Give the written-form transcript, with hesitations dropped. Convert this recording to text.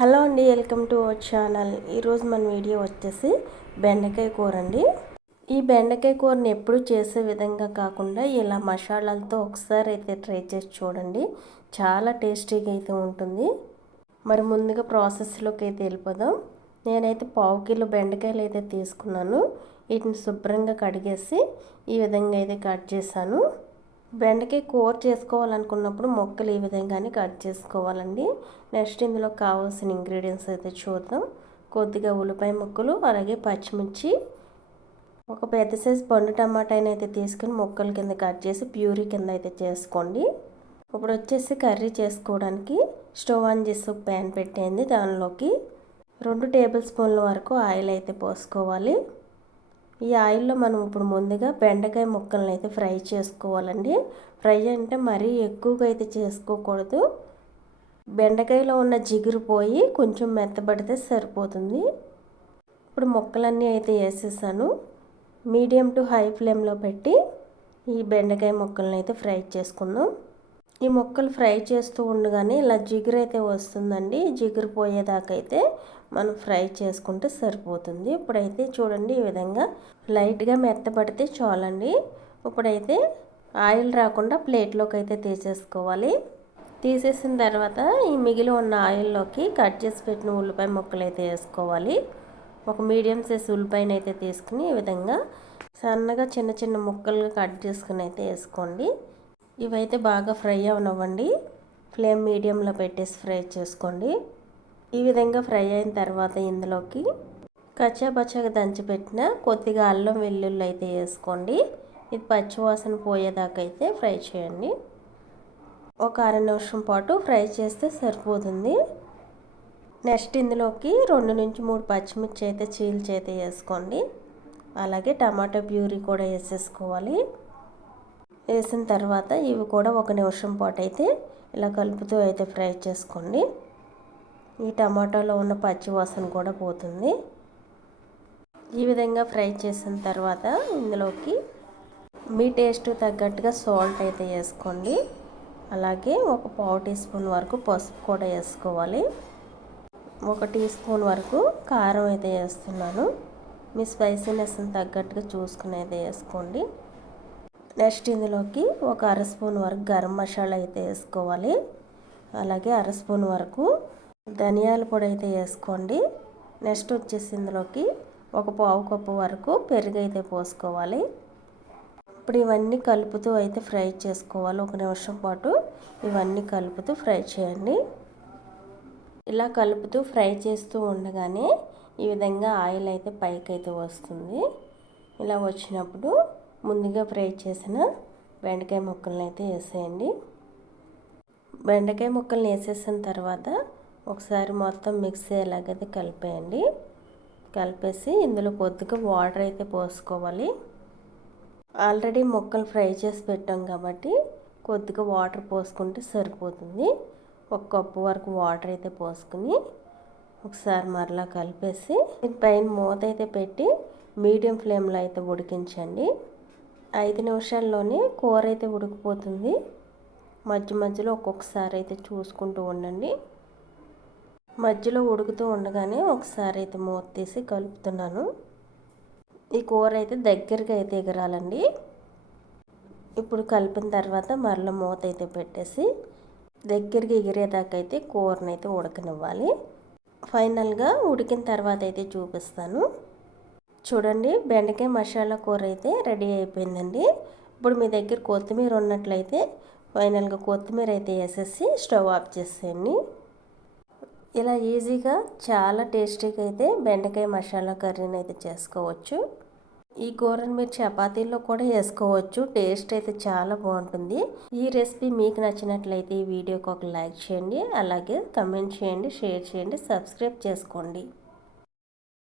Hello అండి, welcome to our channel. ఈరోజు మన వీడియో వచ్చేసి బెండకాయ కూర అండి. ఈ బెండకాయ కూరని ఎప్పుడు చేసే విధంగా కాకుండా ఇలా మసాలాలతో ఒకసారి అయితే ట్రై చేసి చూడండి. చాలా టేస్టీగా అయితే ఉంటుంది. మరి ముందుగా ప్రాసెస్లోకి అయితే వెళ్ళిపోదాం. నేనైతే 1/2 కిలో బెండకాయలు అయితే తీసుకున్నాను. వీటిని శుభ్రంగా కడిగేసి ఈ విధంగా అయితే కట్ చేశాను. బెండకాయ కూర చేసుకోవాలనుకున్నప్పుడు ముక్కలు ఈ విధంగానే కట్ చేసుకోవాలండి. నెక్స్ట్ ఇందులో కావాల్సిన ఇంగ్రీడియంట్స్ అయితే చూద్దాం. కొద్దిగా ఉల్లిపాయ ముక్కలు, అలాగే పచ్చిమిర్చి, ఒక పెద్ద సైజు పండు టమాటాని అయితే తీసుకుని ముక్కల కింద కట్ చేసి ప్యూరీ కింద అయితే చేసుకోండి. ఇప్పుడు వచ్చేసి కర్రీ చేసుకోవడానికి స్టవ్ ఆన్ చేసి ఒక ప్యాన్ పెట్టేయండి. దానిలోకి 2 టేబుల్ స్పూన్ల వరకు ఆయిల్ అయితే పోసుకోవాలి. ఈ ఆయిల్లో మనం ఇప్పుడు ముందుగా బెండకాయ ముక్కలను అయితే ఫ్రై చేసుకోవాలండి. ఫ్రై అంటే మరీ ఎక్కువగా అయితే చేసుకోకూడదు. బెండకాయలో ఉన్న జిగురు పోయి కొంచెం మెత్తబడితే సరిపోతుంది. ఇప్పుడు ముక్కలన్నీ అయితే వేసేసాను. మీడియం టు హై ఫ్లేమ్లో పెట్టి ఈ బెండకాయ ముక్కలను అయితే ఫ్రై చేసుకుందాం. ఈ ముక్కలు ఫ్రై చేస్తూ ఉండగానే ఇలా జిగురు అయితే వస్తుందండి. జిగురు పోయేదాకా అయితే మనం ఫ్రై చేసుకుంటే సరిపోతుంది. ఇప్పుడైతే చూడండి, ఈ విధంగా లైట్గా మెత్తబడితే చాలండి. ఇప్పుడైతే ఆయిల్ రాకుండా ప్లేట్లోకి అయితే తీసేసుకోవాలి. తీసేసిన తర్వాత ఈ మిగిలి ఉన్న ఆయిల్లోకి కట్ చేసి పెట్టిన ఉల్లిపాయ ముక్కలు అయితే వేసుకోవాలి. ఒక మీడియం సైజ్ ఉల్లిపాయను అయితే తీసుకుని ఈ విధంగా సన్నగా చిన్న చిన్న ముక్కలుగా కట్ చేసుకుని అయితే వేసుకోండి. ఇవైతే బాగా ఫ్రై అవనివ్వండి. ఫ్లేమ్ మీడియంలో పెట్టేసి ఫ్రై చేసుకోండి. ఈ విధంగా ఫ్రై అయిన తర్వాత ఇందులోకి కచ్చాపచ్చాగా దంచిపెట్టిన కొద్దిగా అల్లం వెల్లుల్లి అయితే వేసుకోండి. ఇది పచ్చివాసన పోయేదాకా అయితే ఫ్రై చేయండి. ఒక 1/2 నిమిషం పాటు ఫ్రై చేస్తే సరిపోతుంది. నెక్స్ట్ ఇందులోకి 2 నుంచి 3 పచ్చిమిర్చి అయితే చీల్చి అయితే వేసుకోండి. అలాగే టమాటా ప్యూరీ కూడా వేసేసుకోవాలి. వేసిన తర్వాత ఇవి కూడా 1 నిమిషం పాటు అయితే ఇలా కలుపుతూ అయితే ఫ్రై చేసుకోండి. ఈ టమాటాలో ఉన్న పచ్చి వాసన కూడా పోతుంది. ఈ విధంగా ఫ్రై చేసిన తర్వాత ఇందులోకి మీ టేస్ట్ తగ్గట్టుగా సాల్ట్ అయితే వేసుకోండి. అలాగే ఒక 1/2 టీ స్పూన్ వరకు పసుపు కూడా వేసుకోవాలి. 1 టీ స్పూన్ వరకు కారం అయితే వేస్తున్నాను. మీ స్పైసీనెస్ని తగ్గట్టుగా చూసుకుని అయితే వేసుకోండి. నెక్స్ట్ ఇందులోకి ఒక 1/2 స్పూన్ వరకు గరం మసాలా అయితే వేసుకోవాలి. అలాగే 1/2 స్పూన్ వరకు ధనియాల పొడి అయితే వేసుకోండి. నెక్స్ట్ వచ్చేసి ఇందులోకి ఒక 1/2 కప్పు వరకు పెరుగు అయితే పోసుకోవాలి. ఇప్పుడు ఇవన్నీ కలుపుతూ అయితే ఫ్రై చేసుకోవాలి. 1 నిమిషం పాటు ఇవన్నీ కలుపుతూ ఫ్రై చేయండి. ఇలా కలుపుతూ ఫ్రై చేస్తూ ఉండగానే ఈ విధంగా ఆయిల్ అయితే పైకి అయితే వస్తుంది. ఇలా వచ్చినప్పుడు ముందుగా ఫ్రై చేసిన బెండకాయ ముక్కలను అయితే వేసేయండి. బెండకాయ ముక్కల్ని వేసేసిన తర్వాత ఒకసారి మొత్తం మిక్స్ అయ్యేలాగైతే కలిపేయండి. కలిపేసి ఇందులో కొద్దిగా వాటర్ అయితే పోసుకోవాలి. ఆల్రెడీ ముక్కలు ఫ్రై చేసి పెట్టాం కాబట్టి కొద్దిగా వాటర్ పోసుకుంటే సరిపోతుంది. 1 కప్పు వరకు వాటర్ అయితే పోసుకుని ఒకసారి మరలా కలిపేసి పైన మూత అయితే పెట్టి మీడియం ఫ్లేమ్లో అయితే ఉడికించండి. 5 నిమిషాల్లోనే కూర అయితే ఉడికిపోతుంది. మధ్య మధ్యలో ఒక్కొక్కసారి అయితే చూసుకుంటూ ఉండండి. మధ్యలో ఉడుకుతూ ఉండగానే ఒకసారి అయితే మూత తీసి కలుపుతున్నాను. ఈ కూర అయితే దగ్గరగా అయితే ఎగరాలండి. ఇప్పుడు కలిపిన తర్వాత మరలా మూత అయితే పెట్టేసి దగ్గరికి ఎగిరేదాకా అయితే కూరని అయితే ఉడకనివ్వాలి. ఫైనల్గా ఉడికిన తర్వాత అయితే చూపిస్తాను. చూడండి, బెండకాయ మసాలా కూర అయితే రెడీ అయిపోయిందండి. ఇప్పుడు మీ దగ్గర కొత్తిమీర ఉన్నట్లయితే ఫైనల్గా కొత్తిమీర అయితే వేసేసి స్టవ్ ఆఫ్ చేసేయండి. ఇలా ఈజీగా చాలా టేస్టీగా అయితే బెండకాయ మసాలా కర్రీని అయితే చేసుకోవచ్చు. ఈ కూరని మీరు చపాతీల్లో కూడా వేసుకోవచ్చు. టేస్ట్ అయితే చాలా బాగుంటుంది. ఈ రెసిపీ మీకు నచ్చినట్లయితే ఈ వీడియోకి ఒక లైక్ చేయండి. అలాగే కమెంట్ చేయండి, షేర్ చేయండి, సబ్స్క్రైబ్ చేసుకోండి.